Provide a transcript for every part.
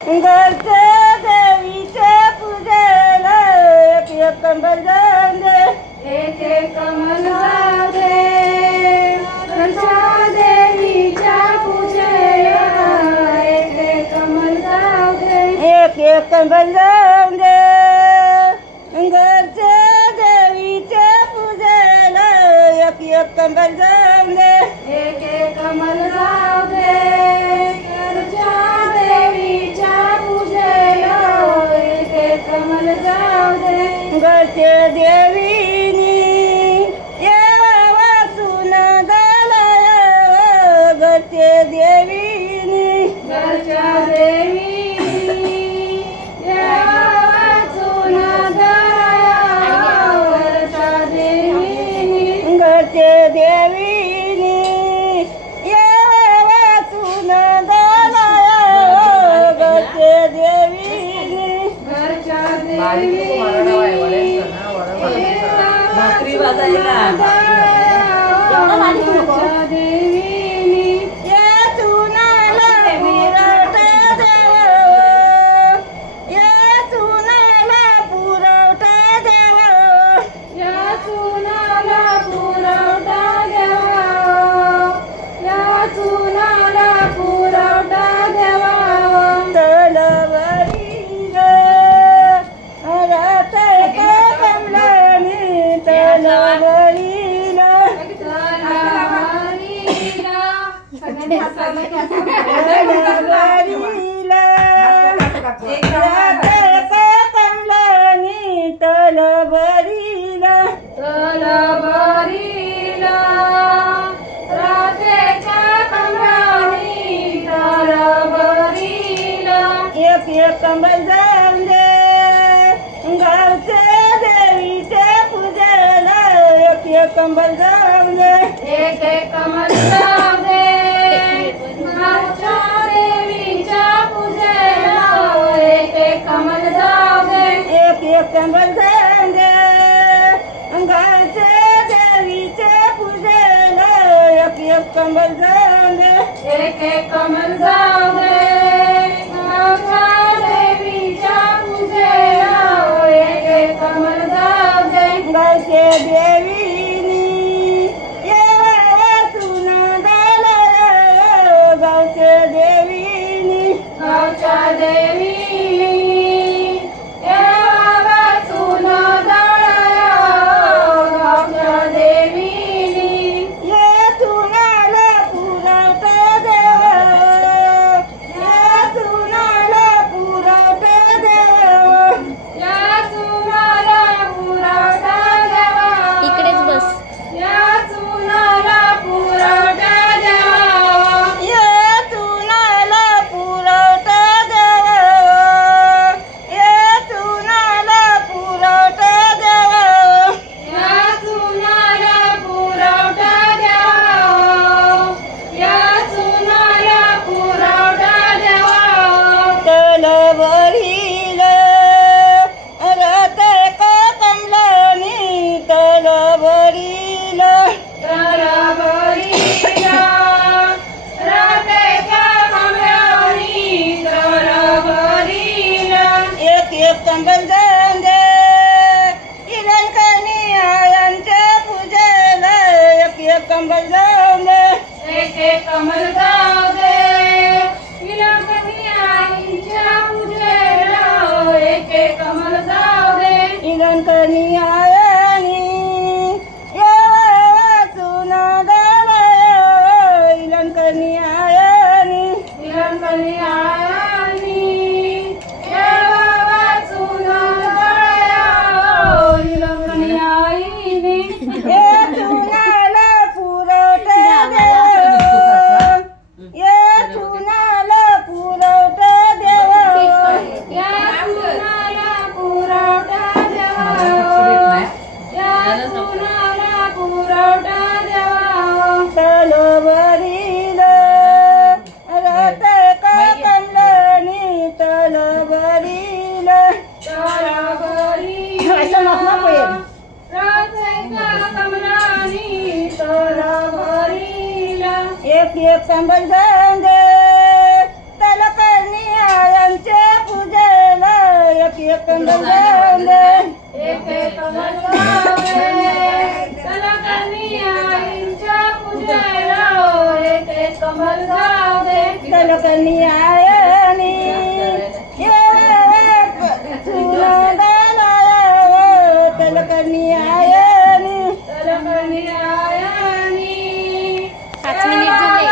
घरचे देवीचे पूजेला एक एक कंबल जाऊ दे, एक एक कमल जाऊ दे. घरच्या देवीच्या पूजेला एक एक कमल जाऊ दे, एक एक कंबल जाऊ दे. घरचे देवीचे पूजेला एक एक कंबल जाऊ दे, एक एक कमल जाऊ दे. घरच्या देवीच्या पूजेला एक एक कमल जाऊ दे. घरचे देवीनी येवा वाचून दालया, घरचे देवीनी घरच्या देवीनी येवा वाचून दया. घरच्या देवीनी घरचे देवीनी येवा वाचून दालया, घरचे देवीनी घरच्या देवीनी भाकरी वाजायला घरच्या देवीनी येथून आला पुरवठा देवा, येथून आला पुरवठा देवा, या चुनाला पुरवठा द्यावा. या चुनाला पुरवठा द्यावा. तलवारीला राहते का कमलाने, तलवारीला तलवारीला राहते का कमलाने, तलवारीला तलवारीला रात्रीच्या कमरानी. तलवारीला एक एक कंबल जाऊ दे. गावचे देवीचे पूजेला एक एक कंबल जाऊ दे, एक एक कमल जाऊ दे. घरच्या देवीच्या पूजेला एक एक कमल जाऊ दे. एक एक कंबल जाऊ दे. गावचे देवीचे पूजेला एक एक कंबल जाऊ दे, एक एक कमल जाऊ दे. घरच्या देवीच्या पूजेला एक एक कमल जाऊ दे. गावचे देवीनी येवा वाचून दालया, गावचे देवीनी गावच्या देवीनी येवा वाचून दळया. गावच्या देवीनी येथून आला पुरवठा देवा, येथून आला पुरवठा देवा, या चुनाला पुरवठा द्यावा. इकडेच बस. या चुनाला पुरवठा द्यावा. येथून आला पुरवठा देवा, येथून आला पुरवठा देवा, या चुनाला पुरवठा द्यावा. या चुनाला पुरवठा द्यावा. तलवारीला राहते का कमलाने, तलवारीला तलवारीला रात्रीच्या कमरानी. तलवारीला एक एक कंबल जाऊ दे. इरणकणी आयांच्या पूजेला एक एक कंबल जाऊ दे, एक एक कमल जाऊ दे. विलंबनी आईच्या पूजेला एक एक कमल जाऊ दे. इरणकणी आयानी येवा वाचून दालया, इरणकणी आयानी विलंबनी आईनी येवा वाचून दळया. विलंबनी आईनी येथून आला पुरवठा देवा, येथून आला पुरवठा देवा, या चुनाला पुरवठा द्यावा. या चुनाला पुरवठा द्यावा. तलवारीला राहते का कमलाने, तलवारीला तलवारीला रात्रीच्या कमरानी. तलवारीला एक एक कंबल जाऊ दे. तलकर्णी आयांचे कंबल जाऊन दे एक कमल जावे चला कन्या आईच्या पूजेला एक कमल जावे चल कन्यायनी चल कन्यायनी 5 मिनिट झाले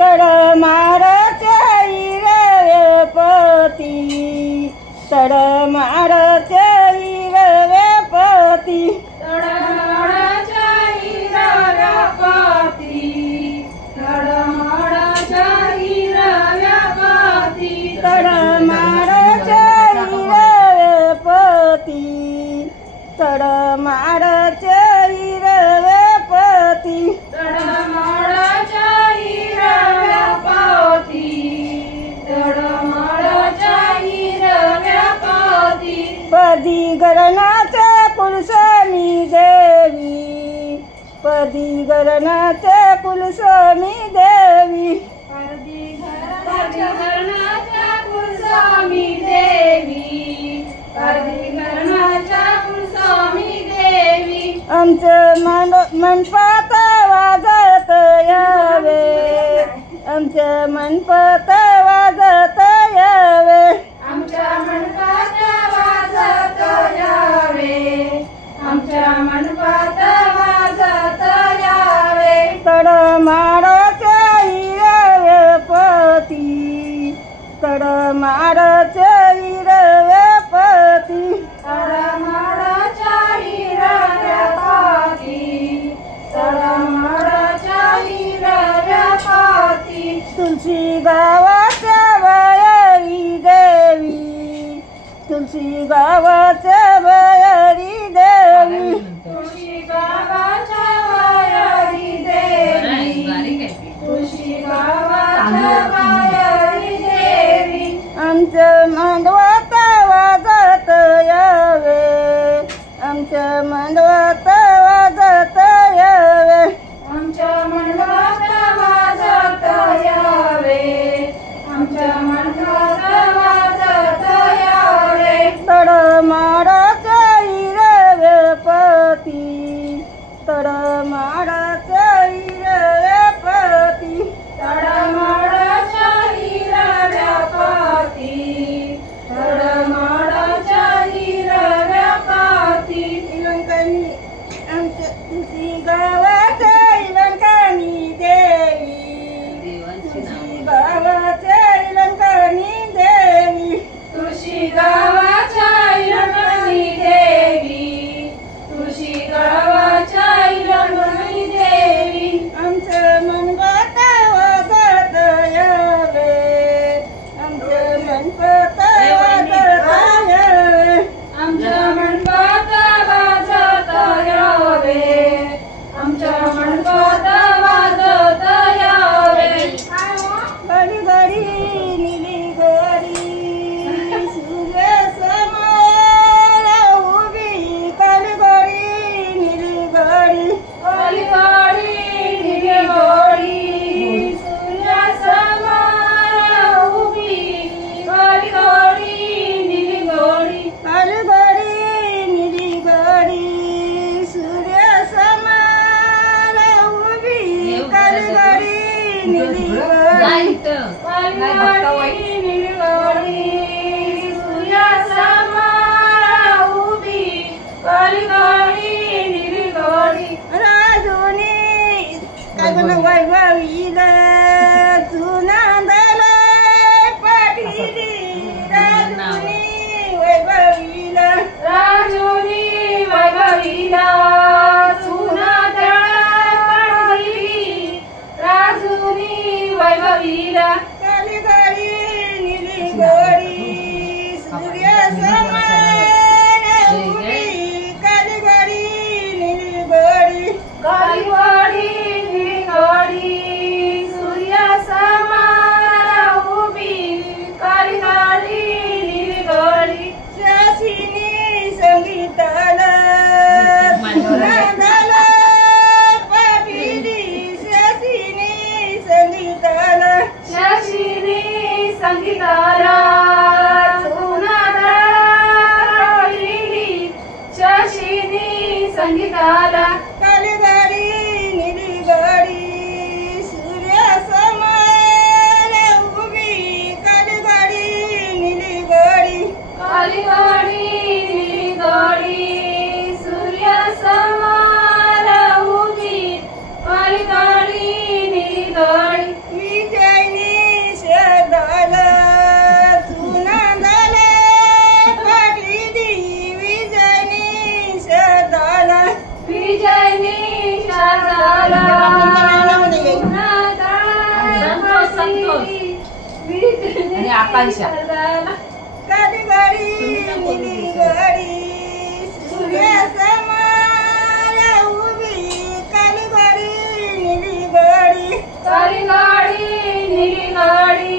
तड मारचे पती तड मारचे पती तड मारचे पती तड मारचे पती पदी गरणाचे कुलस्वामी देवी पदी गरणाचे कुलस्वामी देवी आमचं मनपात वाजत यावे आमच्या मनपात वाजत यावे आमच्या मनपात वाजत यावे आमच्या मनपात वाजत यावे तड मारचे पती तड मारचे पती तडमाडाच्या हिरव्या पाती तडमाडाच्या हिरव्या पाती तुलसी गावाच्या बयारी देवी तुलसी गावाच्या बयारी देवी तुळशी गावाच्या वयारी देवी तुळशी गावाच्या वयारी देवी आमचं मांडवात वाजत यावे आमच्या मांडवात वाजत यावे आमच्या मंडपात वाजत यावे आमच्या मंडपात वाजत यावे तड माराच्या पती तड माराच्या पती तडमाडाच्या हिरव्या पाती तडमाडाच्या हिरव्या पाती इलंकनी आमच्या तुळशी गावाच्या इलंकनी देवी तुळशी गावाच्या इलंकनी देवी तुळशी गावाच्या इलंकनी देवी तुळशी गावाच्या इलंकनी देवी आमचं मनपात वाजत यावे आमचं मनपात वाजत यावे आमच्या मंडपात वाजत यावे आमच्या मंडपात वाजत यावे घडी घडी निली घडी सूर्य समोर उभी घडी घडी निली घडी काळी निळी सूर्यासमोर उभी काळी निळी घडी घडी निली घडी सूर्य समोर उभी घडी घडी निली घडी राजुनी काय पण वैभवीला जुनांदला पाठीली राजुनी वैभवीला राजुनी वैभवीला सुना राजुनी वैभवीला काली गाडी निली गोडी सूर्य समान उभी काली गाडी निली गोडी काळीवाडी निळीवाडी सूर्यासमोर उभी काळीवाडी निळीवाडी शासिनी संगीताला जुनांदला पाठीली शासिनी संगीताला शशी संगीताला चुनाला काळीली शशिनी संगीताला कालीगडी निलीगडी सूर्यासमान उभी कालीगडी निलीगडी कालीगडी निलीगडी सूर्यासमान उभी कालीगडी निलीगडी विजयनी शरदाल सुनादाल पाटली विजयनी शरदाल विजयनी शारदाला आणि आकांक्षा. कालीगडी निलीगडी सूर्यासमान उभी कालीगडी निलीगडी कालीगडी निलीगडी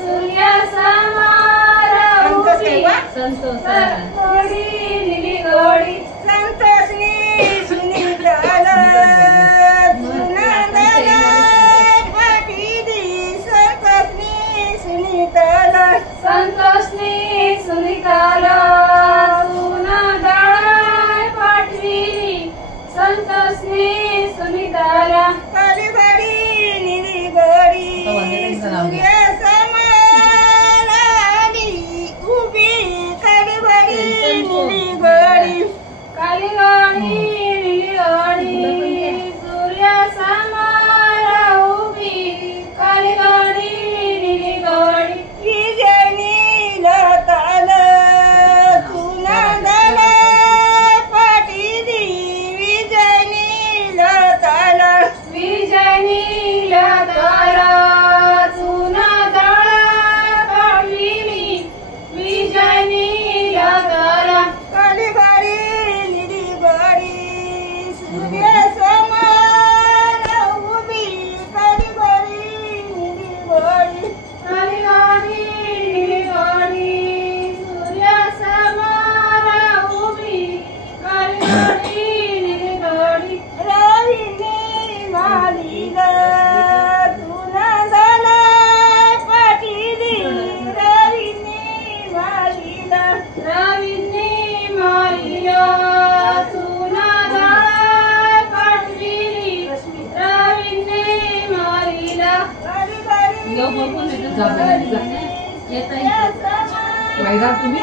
सूर्यासमान उभी कालीगडी निलीगडी संतोषनी सुनीताल सुनादाल पाटीदी संतोषनी सुनीताल संतोषनी सुनीताला सुनादाळ पाठविली संतोषनी सुनीताला कालीगडी निलीगडी सूर्यासमान आली उभी कालीगडी निलीगडी कालीगडी निलीगडी सूर्यासमान उभी कालीगडी निलीगडी विजयनी लताल सुनादाल पाटीदी विजयनी लताल विजयनी लताला चुनादाळ काढविली विजयनी लताला कालीगडी निलीगडी सूर्यासमान उभी कालीगडी निलीगडी कालीगडी निलीगडी सूर्यासमान उभी कालीगडी निलीगडी रवीने मालीला सुनादाल पाटीदी रवीने मालीला रवींनी मारिला चुनादाळ पाठविली रवींनी मारिला कालीगडी येऊ बघून येतं जा. येत आहे. सूर्यासमान वैरा तुम्ही